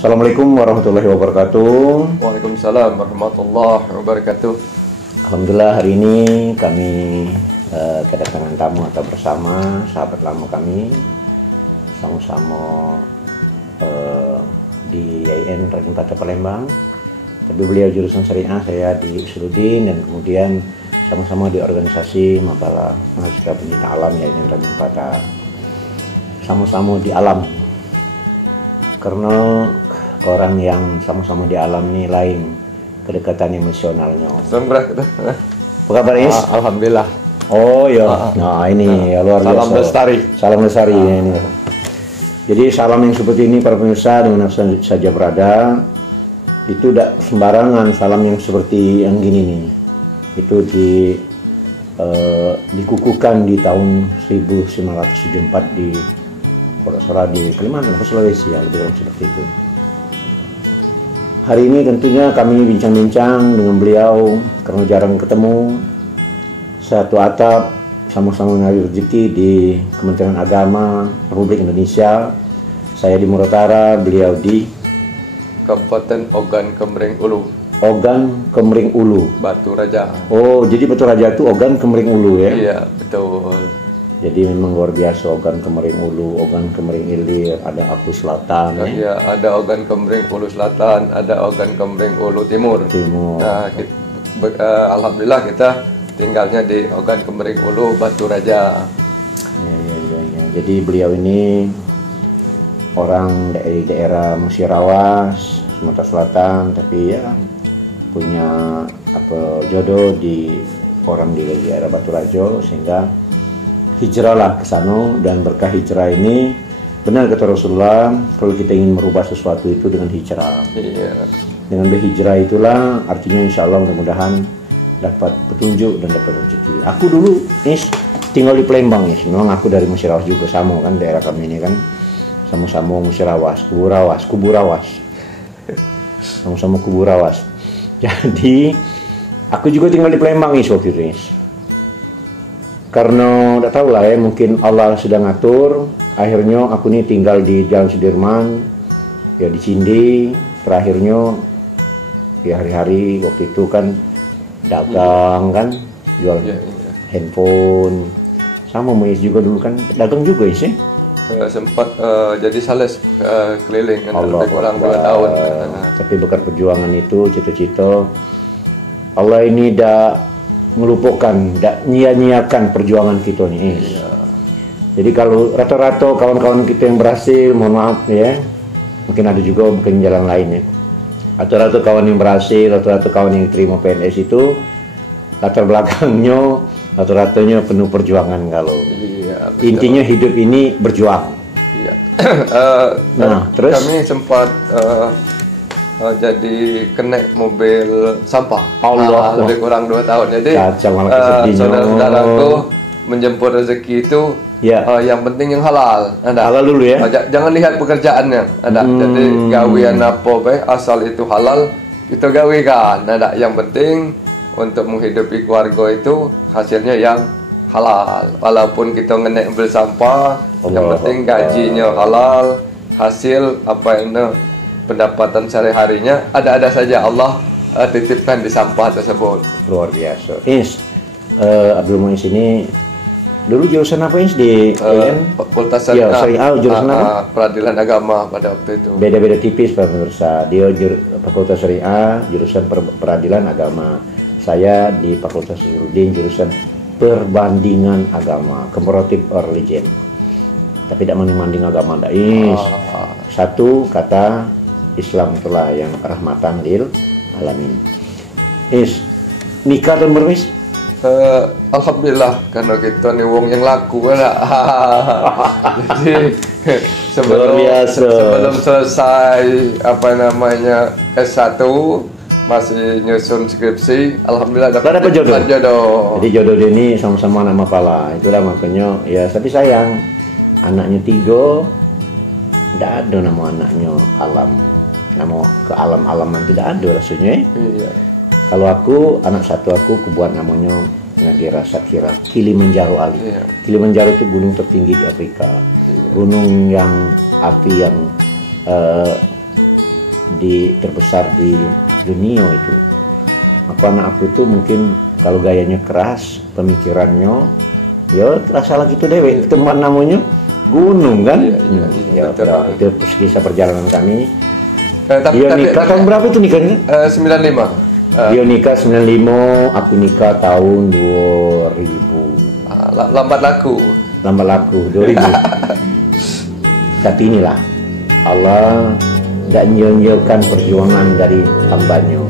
Assalamualaikum warahmatullahi wabarakatuh. Waalaikumsalam warahmatullahi wabarakatuh. Alhamdulillah hari ini kami kedatangan tamu atau bersama sahabat lama kami, sama-sama di IAIN Raden Patah Palembang. Tapi beliau jurusan syariah, saya di Usuluddin, dan kemudian sama-sama di organisasi Mapala Mahasiswa Pencinta Alam IAIN Raden Patah. Sama-sama di alam, karena orang yang sama-sama di alam ini lain kedekatan emosionalnya. Apa kabar, Is? Alhamdulillah. Oh ya, nah ini ya, luar biasa. Salam lestari. Salam lestari ini. Jadi salam yang seperti ini para pemirsa, dengan saja berada, itu tidak sembarangan. Salam yang seperti yang gini nih, itu dikukuhkan di tahun 1974 di Salah di Kalimantan atau Sulawesi, ya, lebih kurang seperti itu. Hari ini tentunya kami bincang-bincang dengan beliau karena jarang ketemu. Satu atap, sama-sama mencari rezeki di Kementerian Agama Republik Indonesia. Saya di Muratara, beliau di Kabupaten Ogan Kemering Ulu. Ogan Kemering Ulu, Batu Raja. Oh, jadi Batu Raja itu Ogan Kemering Ulu ya? Iya, betul. Jadi memang luar biasa, Ogan Kemering Ulu, Ogan Kemering Ilir, ada Aku Selatan. Iya, ada Ogan Kemering Ulu Selatan, ada Ogan Kemering Ulu Timur. Nah, alhamdulillah kita tinggalnya di Ogan Kemering Ulu, Batu Raja. Ya. Jadi beliau ini orang dari daerah Musirawas, Sumatera Selatan, tapi ya punya jodoh di orang di daerah Batu Raja, sehingga hijrahlah ke sana. Dan berkah hijrah ini, benar kata Rasulullah, kalau kita ingin merubah sesuatu itu dengan hijrah. Iya. Dengan berhijrah itulah artinya insya Allah mudah-mudahan dapat petunjuk dan dapat rezeki. Aku dulu tinggal di Palembang ya, memang aku dari Musirawas juga, sama kan daerah kami ini kan, sama-sama Musirawas, Kuburawas, sama-sama Kuburawas. Jadi aku juga tinggal di Palembang waktu itu. Karena tidak tahu lah ya, mungkin Allah sudah ngatur, akhirnya aku nih tinggal di Jalan Sudirman, ya di Cindi. Terakhirnya ya hari-hari waktu itu kan dagang kan, jual handphone. Sama Muiz juga dulu kan dagang juga sih. Sempat jadi sales keliling kan, Allah, lebih kurang 2 tahun. Tapi berkat perjuangan itu, cita-cita Allah ini dah melupakan, tidak nyia-nyiakan perjuangan kita nih. Iya. Jadi kalau rata-rata kawan-kawan kita yang berhasil, mohon maaf ya, mungkin ada juga bukan jalan lain ya. Rata-rata kawan yang berhasil, rata-rata kawan yang terima PNS itu latar belakangnya, rata-ratanya penuh perjuangan. Kalau Iya, intinya hidup ini berjuang. Iya. Nah, terus kami sempat jadi kena mobil sampah. Allah. Lebih kurang 2 tahun. Jadi saudara-saudaraku menjemput rezeki itu ya. yang penting yang halal. Halal dulu ya. Jangan lihat pekerjaannya. Jadi gawean apa baik, asal itu halal kita gawekan. Yang penting untuk menghidupi keluarga itu hasilnya yang halal. Walaupun kita ngenek mobil sampah, yang penting gajinya halal, hasil apa yang pendapatan sehari-harinya ada-ada saja Allah titipkan di sampah tersebut. Luar biasa. Abdul Muiz ini dulu jurusan apa di Fakultas Syariah, jurusan apa? Peradilan Agama pada waktu itu. Beda-beda tipis Pak pemirsa. Dia Fakultas Syariah, jurusan Peradilan Agama. Saya di Fakultas Usuluddin, jurusan Perbandingan Agama, Comparative Religion. Tapi tidak mending agama, satu kata Islam itulah yang rahmatan lil alamin. Nikah tahun berapa? Alhamdulillah, karena kita nih wong yang laku lah. Jadi sebelum selesai S1 masih nyusun skripsi, alhamdulillah dapat jodoh. Jadi jodoh ini sama-sama nama pala. Itulah makanya ya, tapi sayang anaknya 3, tidak ada nama anaknya Alam. Nama ke alam-alaman tidak ada rasanya. Iya. Kalau aku, anak satu aku buat namanya Nadira Sakira Kilimanjaro Ali. Iya. Kilimanjaro itu gunung tertinggi di Afrika. Iya. Gunung yang api yang terbesar di dunia itu. Anak aku tuh mungkin kalau gayanya keras, pemikirannya ya terasa lagi tuh dewe. Tempat namanya gunung kan. Ya itu kisah perjalanan kami. Dia nikah tahun berapa itu nikahnya? 95. Dia nikah 95, aku nikah tahun 2000. Lambat laku 2000. Tapi inilah Allah tidak menyanyiakan perjuangan dari hambanya.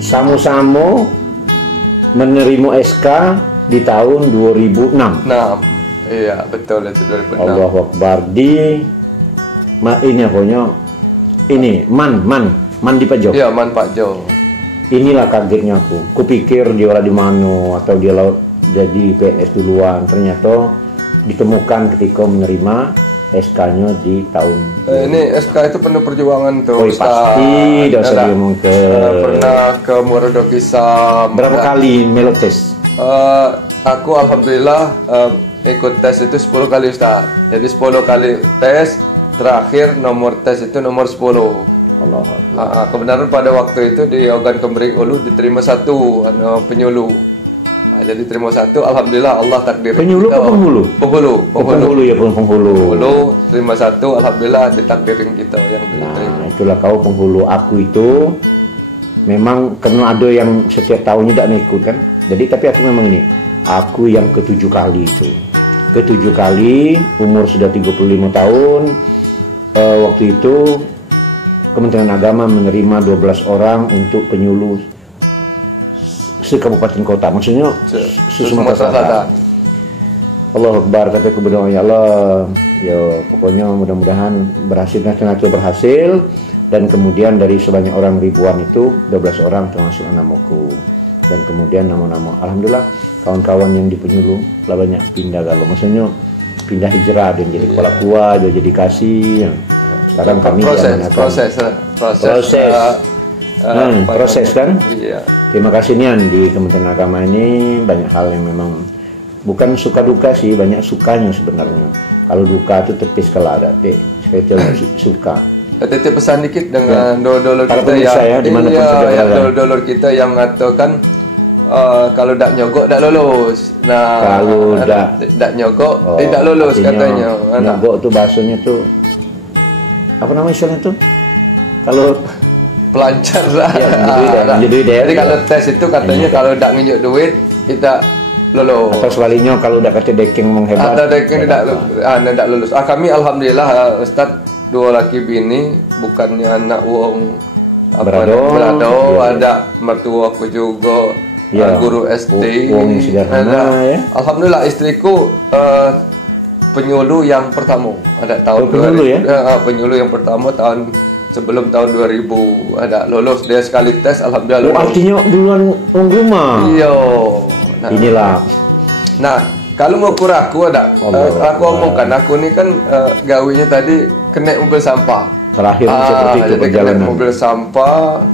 Sama-sama menerima SK di tahun 2006. Iya betul itu 2006. Allahu Akbar di ini apanya? Ini Man di Pajo. Iya Man Pajo. Inilah kagetnya aku. Kupikir dia di mana atau dia jadi PNS duluan. Ternyata ditemukan ketika menerima SK-nya di tahun ini SK itu penuh perjuangan tuh. Pasti dosa dia pernah ke Muradokisa. Berapa kali melok tes? Aku alhamdulillah ikut tes itu 10 kali Ustaz. Jadi 10 kali tes, terakhir nomor tes itu nomor 10. Allah. Kebenaran pada waktu itu di Ogan Kembering Ulu diterima satu penyuluh. Jadi terima satu, alhamdulillah Allah takdir. Penyuluh atau penghulu? Penghulu ya penghulu. Penghulu terima satu, alhamdulillah ditakdirin kita yang diterima. Nah itulah kau penghulu. Aku itu memang karena ada yang setiap tahunnya tidak ikut kan. Jadi tapi aku memang ini, aku yang ke-7 kali itu. Ke-7 kali, umur sudah 35 tahun. Waktu itu Kementerian Agama menerima 12 orang untuk penyuluh se-kabupaten kota, maksudnya Sumatera Selatan. Allah Akbar, tapi aku berdoa ya Allah, ya pokoknya mudah-mudahan berhasil, nanti berhasil, dan kemudian dari sebanyak orang ribuan itu 12 orang termasuk namaku, dan kemudian nama-nama alhamdulillah kawan-kawan yang di penyuluh lah banyak pindah kalau maksudnya pindah hijrah dan jadi kepala kuah, jadi kasih. Sekarang kami proses kan. Iya. Terima kasih Nian di Kementerian Agama ini banyak hal yang memang bukan suka duka sih, banyak sukanya sebenarnya. Kalau duka itu tepis kalau ada, sekali suka. Titip pesan dikit dengan dulur kita ya, dulur kita yang mengatakan kalau tak nyogok tak lulus. Nah, kalau tak nyogok tidak lulus katanya. Nyogok tuh bahasanya tuh apa namanya istilahnya tuh? Kalau pelancar jadi kalau tes itu katanya kalau tidak nginjek duit kita lulus. Atau sebaliknya kalau udah kata deking menghebat. Ada deking tidak lulus. Kami alhamdulillah Ustaz 2 laki bini, bukannya anak wong berado, ada mertua aku juga guru SD. Wong sederhana ya. Alhamdulillah istriku penyuluh yang pertama ada tahun penyuluh yang pertama tahun sebelum tahun 2000 ada lulus dia sekali tes alhamdulillah lulus. Artinya duluan orang rumah. Iya. Inilah. Nah, kalau ngukur aku ada aku omongkan aku ini kan gawinya tadi kena mobil sampah. Terakhir seperti itu perjalanan. Kena mobil sampah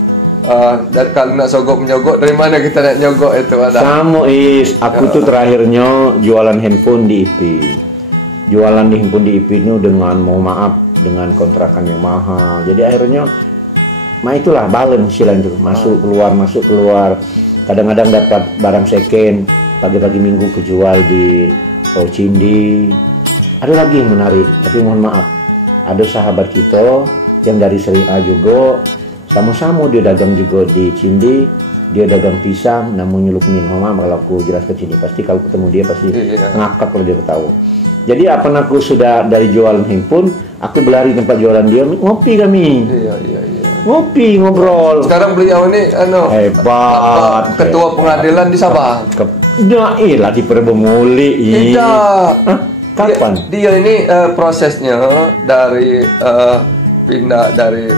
dan kalau nak sogok menyogok dari mana kita nak nyogok itu ada. Sama aku tuh terakhirnya jualan handphone di IP. Jualan di handphone di IP ini dengan mohon maaf dengan kontrakan yang mahal. Jadi akhirnya itulah balance sih itu masuk keluar. Kadang-kadang dapat barang second, pagi-pagi minggu kejual di Cindi. Ada lagi yang menarik, tapi mohon maaf. Ada sahabat kita yang dari Seri A juga, sama-sama dia dagang juga di Cindi. Dia dagang pisang, namun nyeluk min. Mohon maaf kalau aku jelas ke sini. Pasti kalau ketemu dia pasti ngakak kalau dia ketawa. Jadi apa aku sudah dari jualan handphone, aku berlari tempat jualan dia, ngopi kami. Iya. Ngopi, ngobrol. Sekarang beliau ini hebat. Ketua pengadilan di Sabah. Lah di Perbemuli. Tidak. Kapan? Dia ini prosesnya dari pindah dari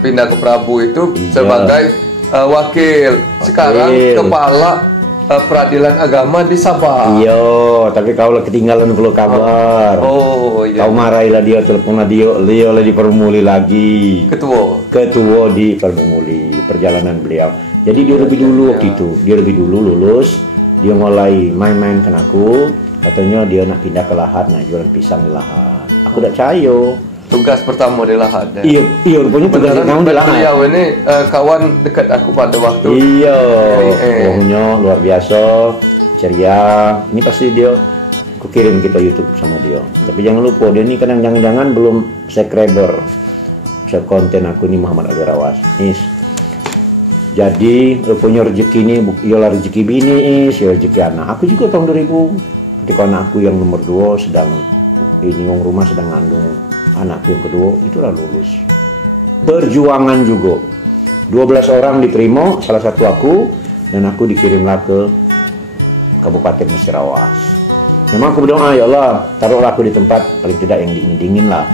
pindah ke Prabu itu sebagai wakil. Sekarang kepala peradilan agama di Sabah. Iya, tapi kau lah ketinggalan perlu kabar. Iya. Kau marahilah dia, teleponlah dia lah di Permuli lagi. Ketua di Permuli, perjalanan beliau. Jadi dia lebih dulu waktu itu. Dia lebih dulu lulus. Dia mulai main-main kan aku. Katanya dia nak pindah ke Lahat, nak jualan pisang di Lahat. Aku tak cayo. tugas pertama di Lahad. Iya, iya rupanya tugas Beneran, kamu di Lahad. beliau ini kawan dekat aku pada waktu. Iya, pokoknya luar biasa, ceria. Ini pasti dia, aku kirim kita YouTube sama dia. Tapi jangan lupa dia ini kadang jangan-jangan belum subscriber. Konten aku ini Muhammad Ali Rawas. Is. Jadi punya rezeki ini, ialah rezeki bini, is, ya rezeki anak. Aku juga tahun 2000, ketika anak aku yang nomor 2 sedang ini rumah sedang ngandung anakku yang kedua, itulah lulus. Perjuangan juga. 12 orang diterima, salah satu aku, dan aku dikirimlah ke Kabupaten Musirawas. Memang aku berdoa, ya Allah, taruhlah aku di tempat paling tidak yang dingin-dingin lah.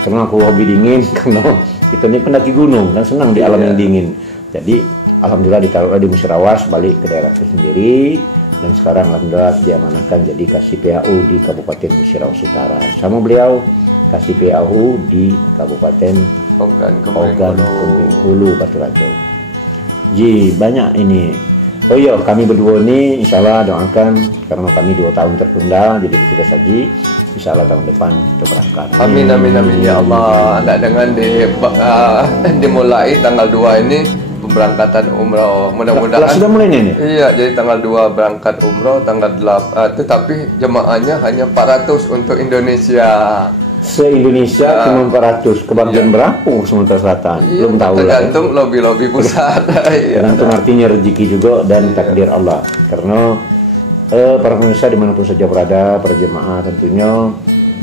Karena aku hobi dingin, karena kita ini pendaki gunung, kan senang di alam yang dingin. Jadi, alhamdulillah ditaruhlah di Musirawas, balik ke daerahku sendiri. Dan sekarang alhamdulillah diamanahkan jadi kasih PAU di Kabupaten Musirawas Utara. Sama beliau kasih PAU di Kabupaten Ogan Kembring Hulu Batu Rajo. Ji banyak ini. Oh iya, kami berdua ini insya Allah doakan karena kami 2 tahun tertunda jadi kita saji. Insya Allah tahun depan kita berangkat. Amin amin amin ya Allah. Nah, dengan dimulai tanggal 2 ini pemberangkatan umroh. Mudah-mudahan sudah mulai nih. Iya, jadi tanggal 2 berangkat umroh, tanggal 8 tetapi jemaahnya hanya 400 untuk Indonesia. Se-Indonesia cuma 400. Kebagian berapa Sumatera Selatan? Iya, belum tahu lah. Tergantung lobi-lobi pusat. Tergantung artinya rezeki juga dan takdir Allah. Karena para pemirsa dimanapun saja berada, para jemaah tentunya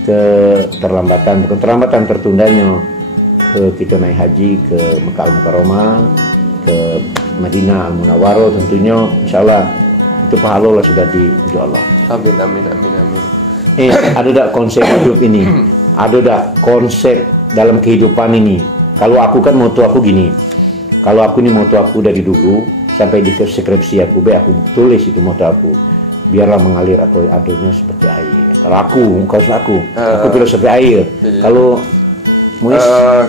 bukan terlambatan, tertundanya kita naik haji ke Mekah Al-Mukarramah, ke Madinah Al-Munawwaroh tentunya insya Allah itu pahala sudah di Allah. Amin amin amin amin. Ada tak konsep hidup ini? Ada tak konsep dalam kehidupan ini? Kalau aku kan moto aku gini. Kalau aku ini moto aku dari dulu sampai di skripsi aku tulis itu moto aku. Biarlah mengalir atau adanya seperti air. Kalau aku filosofi air. Iya.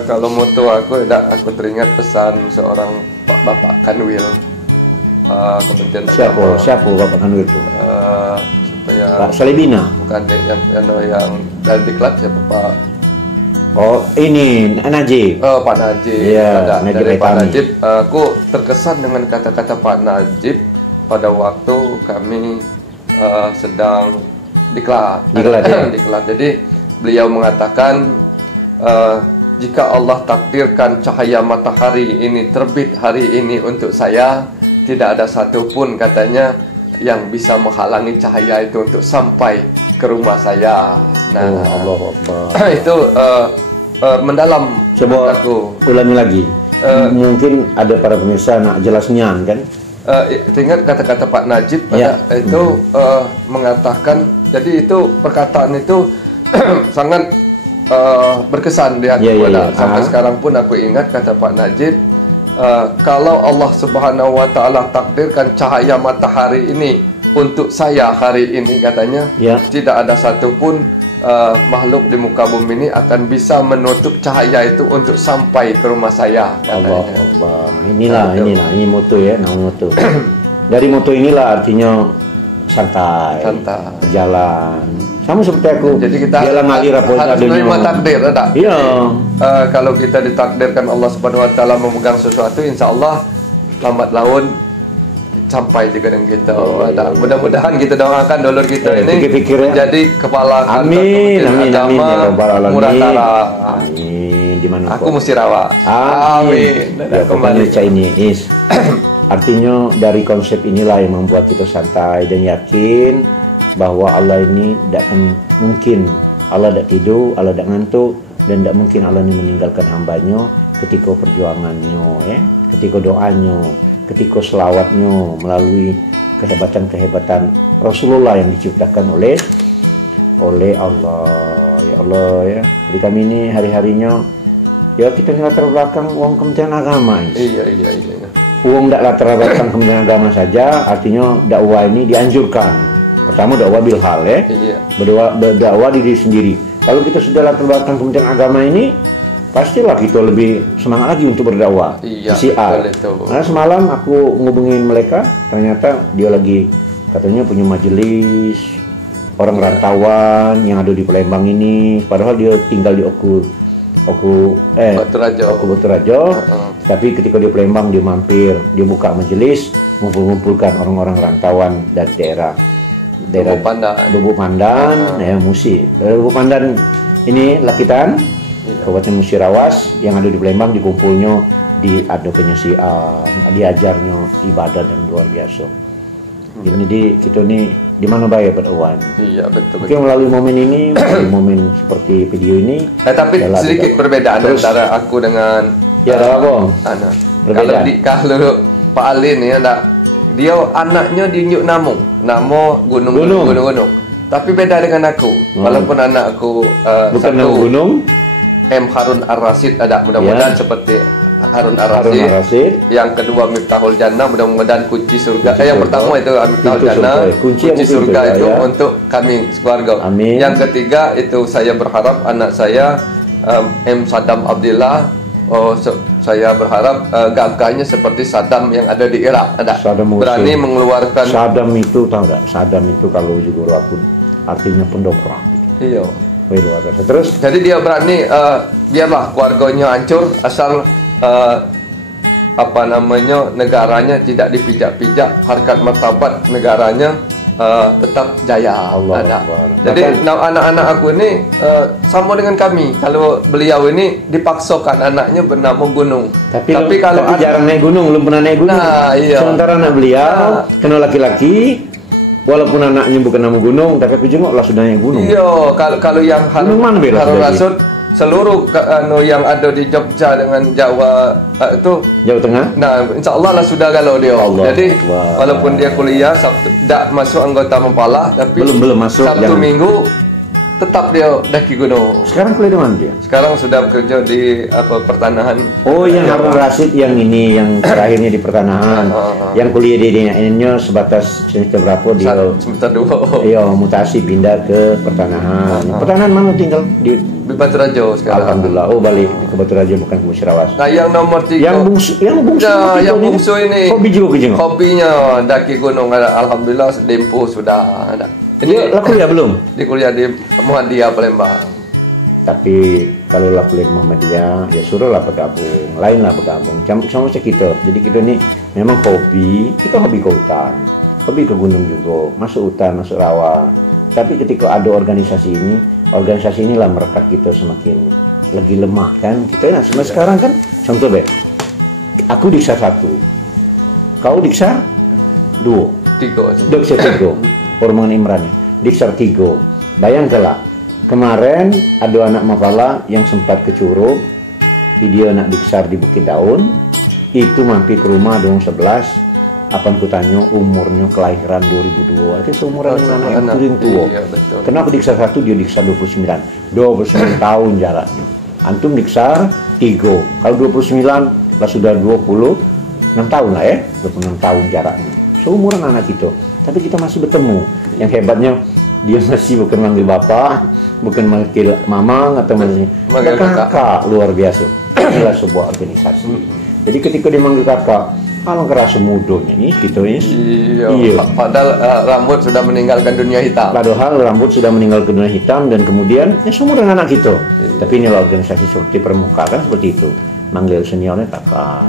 Kalau moto aku teringat pesan seorang Bapak Kanwil Kementerian Agama. Siapa Bapak Kanwil itu? Pak Salibina. Bukan yang dari diklat siapa Pak? Oh ini Najib. Pak Najib. Iya, dari Pak Najib. Aku terkesan dengan kata-kata Pak Najib pada waktu kami sedang diklat. Diklat. Jadi beliau mengatakan jika Allah takdirkan cahaya matahari ini terbit hari ini untuk saya, tidak ada satupun katanya yang bisa menghalangi cahaya itu untuk sampai ke rumah saya. Nah, Allah Akbar. Itu mendalam. Coba aku ulangi lagi. Mungkin ada para pemirsa nak jelasnya kan? Ingat kata-kata Pak Najib itu mengatakan, jadi itu perkataan itu sangat berkesan di hati sampai sekarang pun aku ingat kata Pak Najib. Kalau Allah Subhanahu wa Ta'ala takdirkan cahaya matahari ini untuk saya hari ini katanya, tidak ada satupun makhluk di muka bumi ini akan bisa menutup cahaya itu untuk sampai ke rumah saya katanya. Allah. Ini moto ya, nama moto. Dari moto inilah artinya santai. Berjalan. Sama seperti aku. Jadi kita harus menerima takdir, tak? Iya. Kalau kita ditakdirkan Allah Subhanahu Wa Taala memegang sesuatu, insya Allah lambat laun sampai juga dengan kita. Mudah-mudahan kita doakan dulur kita ini menjadi kepala kantor Kementerian Agama Murah Tara. Amin. Di mana? Aku Musirawas. Amin. Kembali ini artinya dari konsep inilah yang membuat kita santai dan yakin bahwa Allah ini tidak mungkin, Allah tidak tidur, Allah tidak ngantuk, dan tidak mungkin Allah ini meninggalkan hambanya ketika perjuangannya, ketika doanya, ketika selawatnya melalui kehebatan-kehebatan Rasulullah yang diciptakan oleh Allah. Ya Allah ya. Jadi kami ini hari-harinya ya kita latar belakang uang Kementerian Agama. Iya. Uang tidak latar belakang Kementerian Agama saja, artinya dakwah ini dianjurkan. Pertama dakwah bil hal ya. Berdakwah diri sendiri. Kalau kita sudah latar belakang Kementerian Agama ini, pastilah kita lebih semangat lagi untuk berdakwah. Iya. Karena semalam aku ngubungin mereka, ternyata dia lagi katanya punya majelis orang rantauan yang ada di Palembang ini, padahal dia tinggal di Oku Oku Boturajo. Tapi ketika di Palembang dia mampir, dia buka majelis, mengumpulkan orang-orang rantauan dari daerah Lubuk Pandan, Musi. Lubuk Pandan ini Lakitan, Kabupaten Musirawas yang ada di Palembang dikumpulnya di ada penyesian, diajarnya ibadah dan luar biasa. Jadi kita nih di mana bayar berdewan. Iya betul. Mungkin melalui momen ini, melalui momen seperti video ini. Tapi sedikit perbedaan antara aku dengan Ana. Kalau Pak Ali nih dia anaknya di Nyuk Namo gunung. Tapi beda dengan aku. Walaupun anak aku bukan nama gunung. M Harun Ar-Rasyid ada mudah-mudahan seperti Harun Ar-Rasyid. Yang kedua Miftahul Jannah, mudah-mudahan kunci surga. Yang pertama itu Miftahul Jannah, kunci surga itu untuk kami sekeluarga. Amin. Yang ketiga itu saya berharap anak saya M Saddam Abdillah. Saya berharap gagahnya seperti Saddam yang ada di Irak. Berani mengeluarkan. Saddam itu tahu nggak? Saddam itu kalau juga aku artinya pendobrak. Iya. Terus? Jadi dia berani biarlah keluarganya hancur asal negaranya tidak dipijak-pijak, harkat martabat negaranya tetap jaya. Jadi anak-anak aku ini sama dengan kami. Kalau beliau ini dipaksakan anaknya bernama Gunung. Tapi kalau jarang naik gunung, belum pernah naik gunung. Iya. Sementara anak beliau kena laki-laki, walaupun anaknya bukan nama gunung, tapi aku jengok lah sudah naik gunung. Iya, kalau yang Harun Rasyid seluruh yang ada di Jogja dengan Jawa itu Jawa Tengah. Nah, insya Allah lah sudah galau dia. Jadi walaupun dia kuliah Sabtu tidak masuk anggota Mempala, tapi belum masuk Sabtu Minggu tetap dia daki gunung. Sekarang kuliah di mana dia? Sekarang sudah bekerja di pertanahan. Oh, yang Harun Rasyid yang ini yang terakhirnya di pertanahan. Yang kuliah di DNN-nya sebatas semester berapa dia? Semester 2. Iya, mutasi pindah ke pertanahan. Pertanahan mana tinggal di Baturajo sekarang. Alhamdulillah. Oh, balik ke Baturajo bukan ke Musirawas. Nah, yang nomor 3. Yang bungsu ini. Hobi juga kejeng. Hobinya daki gunung. Alhamdulillah Dempo sudah ada. Dia kuliah belum? Di kuliah di Muhammadiyah Palembang. Tapi kalau lah kuliah di Muhammadiyah, ya suruhlah bergabung, lainlah bergabung. Sama kita. Jadi kita ini memang hobi, kita hobi ke hutan, hobi ke gunung juga, masuk hutan, masuk rawa. Tapi ketika ada organisasi inilah merekat kita semakin lagi lemah kan. Kita sekarang kan, contoh aku diksar 1, kau diksar 2, diksar 3. Permangan Imran diksar 3. Bayangkanlah kemarin ada anak Mapala yang sempat ke Curug, video anak diksar di Bukit Daun itu mampir ke rumah dong 11. Apa aku tanya umurnya kelahiran 2002 itu seumuran dengan anak yang paling tua. Kenapa diksar 1 dia diksar 29 tahun jaraknya. Antum diksar 3, kalau 29 lah sudah 26 tahun lah ya, 26 tahun jaraknya seumuran anak itu. Tapi kita masih bertemu. Yang hebatnya dia masih bukan manggil bapak, bukan manggil mamang atau manggil kakak. Luar biasa. Inilah sebuah organisasi. Jadi ketika dia manggil kakak, kalau kerasa mudonya nih gitu ini. Iya. Padahal rambut sudah meninggalkan dunia hitam. Padahal rambut sudah meninggalkan dunia hitam dan kemudian seumuran anak itu. Tapi inilah organisasi seperti Permuka kan seperti itu. Manggil seniornya kakak.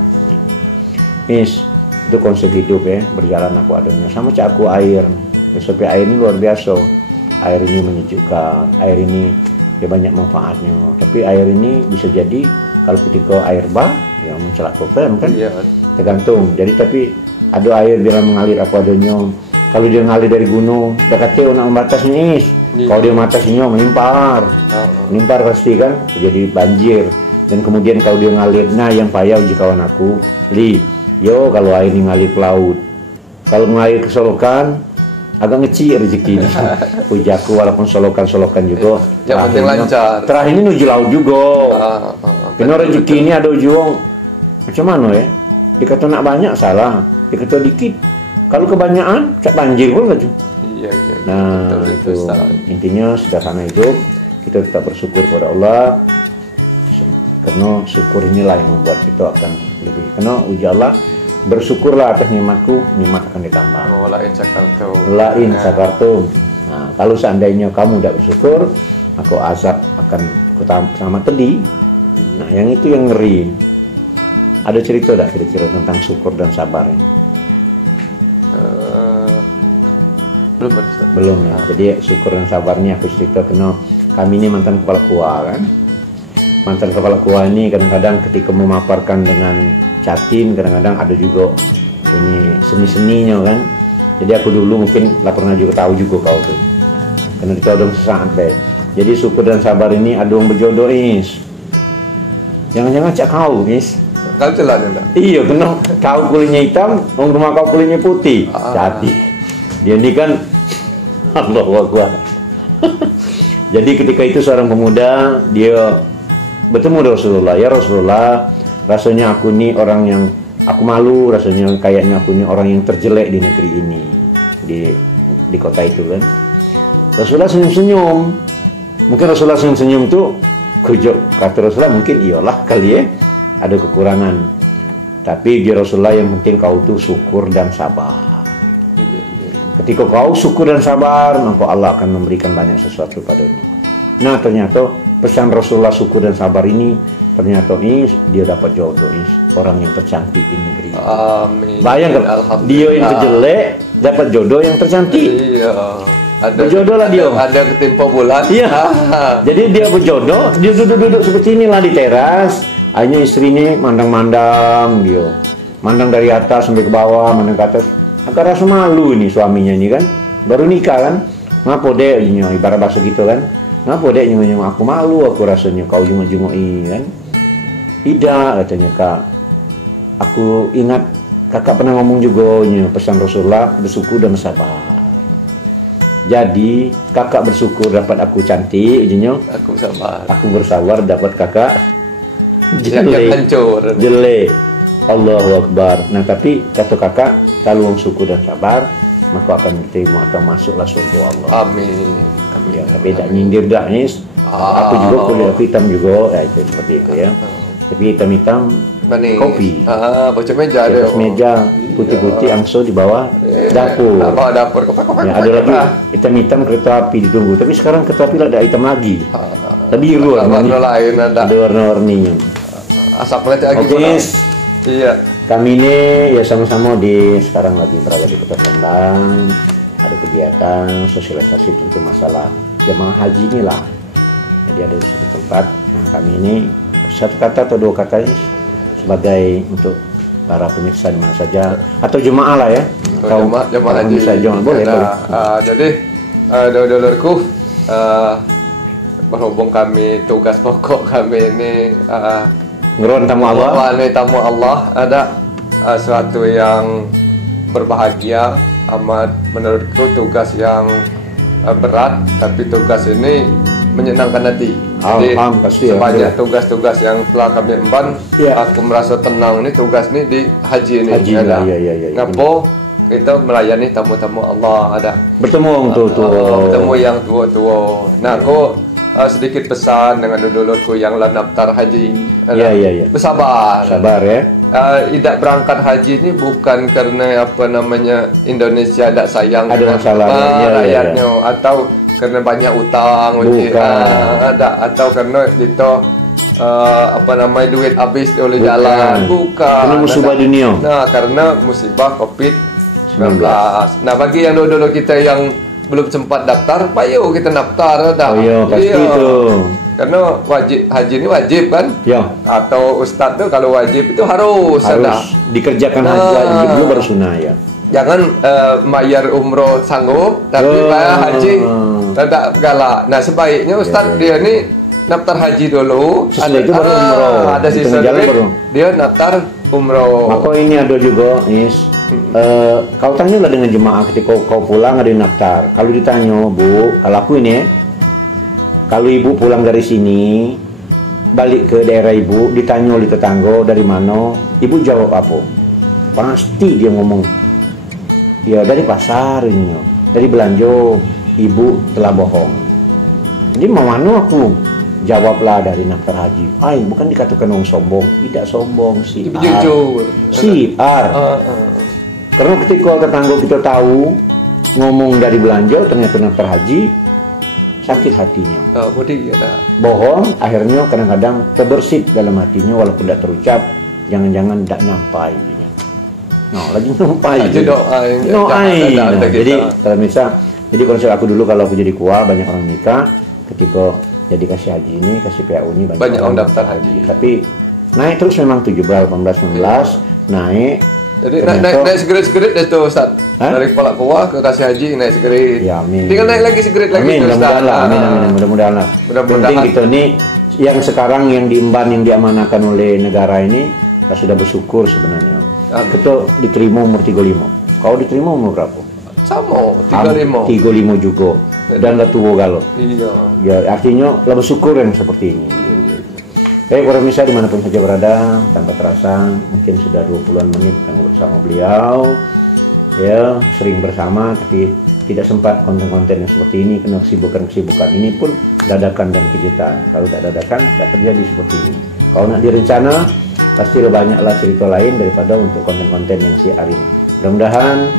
Itu konsep hidup ya, berjalan aku adanya. Sama cak aku air. Sampai air ini luar biasa. Air ini menyejukkan, air ini ya banyak manfaatnya. Tapi air ini bisa jadi kalau ketika air bah yang mencelakakan kan. Iya. Tergantung. Jadi tapi ada air bila mengalir aku adanya. Kalau dia mengalir dari gunung, dekatnya nak membatasnya Kalau dia membatasnya melimpar. Melimpar pasti kan jadi banjir. Dan kemudian kalau dia ngalir, nah yang payah uji kawan aku, kalau air ini ngalir ke laut, kalau mengalir ke solokan agak ngeci rezeki. Ujaku walaupun solokan juga. Yang penting lancar. Terakhir ini uji laut juga. Karena rezeki ini ada ujung macam mana ya? Dikata nak banyak salah, dikata dikit. Kalau kebanyakan cak banjir pun kan. Iya. Nah itu intinya sederhana hidup. Kita tetap bersyukur kepada Allah. Karena syukur inilah yang membuat kita akan lebih. Karena uji Allah, bersyukurlah atas nikmatku, nikmat akan ditambah. Lain sakartum. Nah, kalau seandainya kamu tidak bersyukur, maka azab akan sama tadi. Nah, yang itu yang ngeri. Ada cerita dah kira-kira tentang syukur dan sabar ini? Belum ada, Ustaz. Belum ya. Jadi syukur dan sabarnya aku cerita kena kami ini mantan kepala KUA kan. Mantan kepala KUA ini kadang-kadang ketika memaparkan dengan catin, kadang-kadang ada juga ini seni-seninya kan. Jadi aku dulu mungkin lah pernah juga tahu juga kau tuh. Karena ditodong sesaat deh. Jadi syukur dan sabar ini ada yang berjodoh is. Jangan-jangan cak kau is. Kau celah dah. Iya, kena kau kulitnya hitam, orang rumah kau kulitnya putih. Jadi dia ini kan Allahu Akbar. Jadi ketika itu seorang pemuda dia bertemu dengan Rasulullah. Ya Rasulullah, rasanya aku ini orang yang aku malu, rasanya kayaknya aku ini orang yang terjelek di negeri ini, di kota itu kan. Rasulullah senyum-senyum. Mungkin Rasulullah senyum-senyum itu kata Rasulullah mungkin iyalah kali ya ada kekurangan. Tapi dia Rasulullah yang penting kau tuh syukur dan sabar. Ketika kau syukur dan sabar, maka Allah akan memberikan banyak sesuatu padamu. Nah ternyata pesan Rasulullah syukur dan sabar ini ternyata dia dapat jodoh orang yang tercantik di negeri. Amin. Bayangkan dia yang terjelek dapat jodoh yang tercantik. Iya. Berjodoh lah dia. Ada ketimpa bulan. Iya. Jadi dia berjodoh, dia duduk-duduk seperti inilah di teras. Akhirnya istrinya mandang-mandang dia. Mandang dari atas sampai ke bawah, mandang ke atas. Agak rasa malu nih suaminya ini kan. Baru nikah kan. Ngapo dek ibarat bahasa gitu kan. Ngapo dek nyengok aku malu aku rasanya kau jenguk-jenguki kan. Tidak katanya kak. Aku ingat kakak pernah ngomong juga pesan Rasulullah bersyukur dan sabar. Jadi kakak bersyukur dapat aku cantik, aku sabar. Aku bersabar dapat kakak jelek. Hancur. Jelek. Allahu Akbar. Nah tapi kata kakak kalau syukur dan sabar maka akan diterima atau masuklah surga Allah. Amin. Amin. Ya, tapi tidak nyindir dah nih. Aku juga kulit aku hitam juga, ya itu seperti itu ya. Tapi hitam-hitam kopi. Bocah meja di atas meja putih-putih angso di bawah dapur. Bawah dapur. Ya, ada lagi hitam-hitam kereta api ditunggu. Tapi sekarang kereta api ada hitam lagi. Tapi biru warna lain ada. Ada warna-warninya. Asap lagi Oke. Iya. Kami ini ya sama-sama sekarang lagi berada di Kota Sembang. Ada kegiatan sosialisasi tentang masalah jemaah haji ini lah. Jadi ada di satu tempat. Nah, kami ini satu kata atau dua kata ini sebagai untuk para pemirsa di mana saja atau jemaah lah ya. Atau jemaah haji. Boleh. Jadi dulurku berhubung kami tugas pokok kami ini ngeron tamu Allah. Tamu Allah ada suatu yang berbahagia amat menurutku tugas yang berat tapi tugas ini menyenangkan hati. Jadi pasti sebanyak tugas-tugas yang telah kami emban, aku merasa tenang nih tugas nih di haji ini. Ada. Ngapo kita melayani tamu-tamu Allah ada. Bertemu bertemu yang tua-tua. Nah aku sedikit pesan dengan dulurku yang lah daftar haji. Bersabar. Sabar ya. Tidak berangkat haji ini bukan karena apa namanya Indonesia tidak sayang ada masalah rakyatnya atau karena banyak utang ada atau karena itu apa namanya duit habis oleh jalan bukan karena musibah dunia. Nah karena musibah COVID-19. Nah bagi yang dulu kita yang belum sempat daftar, payo kita daftar dah. Pasti itu. Karena wajib haji ini wajib kan? Atau ustadz tuh kalau wajib itu harus ada. Dikerjakan haji dulu baru sunnah ya. Jangan bayar umroh sanggup tapi bayar haji tidak galak. Nah sebaiknya ustadz dia ini daftar haji dulu. Setelah itu baru umroh. Ada sisa dia daftar umroh. Maka ini ada juga kau tanyalah dengan jemaah ketika kau pulang ada yang daftar. Kalau ditanya bu, kalau aku ini kalau ibu pulang dari sini balik ke daerah ibu, ditanya oleh tetangga dari mana, ibu jawab apa? Pasti dia ngomong ya dari pasar ini, dari belanja. Ibu telah bohong. Jadi mau mana aku? Jawablah dari daftar haji. Bukan dikatakan orang sombong, tidak sombong sih. Jujur. Karena ketika tetangga kita tahu ngomong dari belanja ternyata daftar haji, sakit hatinya. Budi ada. Bohong, akhirnya kadang-kadang terbersit dalam hatinya walaupun tidak terucap, jangan-jangan tidak nyampai. Nah, lagi nyampai. Aja doa yang jadi kalau misalnya aku dulu kalau aku jadi kuah banyak orang nikah, ketika jadi kasih haji ini, kasih PAU ini banyak orang daftar haji. Tapi naik terus memang 17, 18, 19 naik. Jadi naik segerit-segerit itu Ustaz. Dari kepala kuah ke kasih haji naik segerit. Ya, amin. Tinggal naik lagi segerit lagi Ustaz. Amin. Mudah-mudahan lah. Mudah-mudahan penting kita nih yang sekarang yang diemban yang diamanahkan oleh negara ini kita sudah bersyukur sebenarnya. Kita diterima umur 35. Kau diterima umur berapa? Sama, 35. 35 juga. Dan lah tua galau. Iya. Ya artinya lah bersyukur yang seperti ini. Baik, para pemirsa dimanapun saja berada, tanpa terasa mungkin sudah 20-an menit kami bersama beliau. Ya, sering bersama tapi tidak sempat konten-konten yang seperti ini karena kesibukan ini pun dadakan dan kejutan. Kalau tidak dadakan, tidak terjadi seperti ini. Kalau nak direncana, pasti lebih banyaklah cerita lain daripada untuk konten-konten yang siar ini. Mudah-mudahan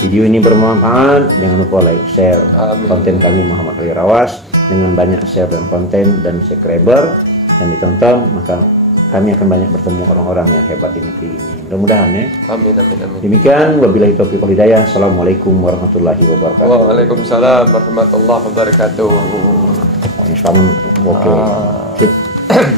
video ini bermanfaat. Jangan lupa like, share konten kami Muhammad Ali Rawas dengan banyak share dan konten dan subscriber dan ditonton, maka kami akan banyak bertemu orang-orang yang hebat di negeri ini. Mudah-mudahan ya. Amin. Demikian, wabillahi taufiq wal hidayah. Assalamualaikum warahmatullahi wabarakatuh. Waalaikumsalam warahmatullahi wabarakatuh. Oke.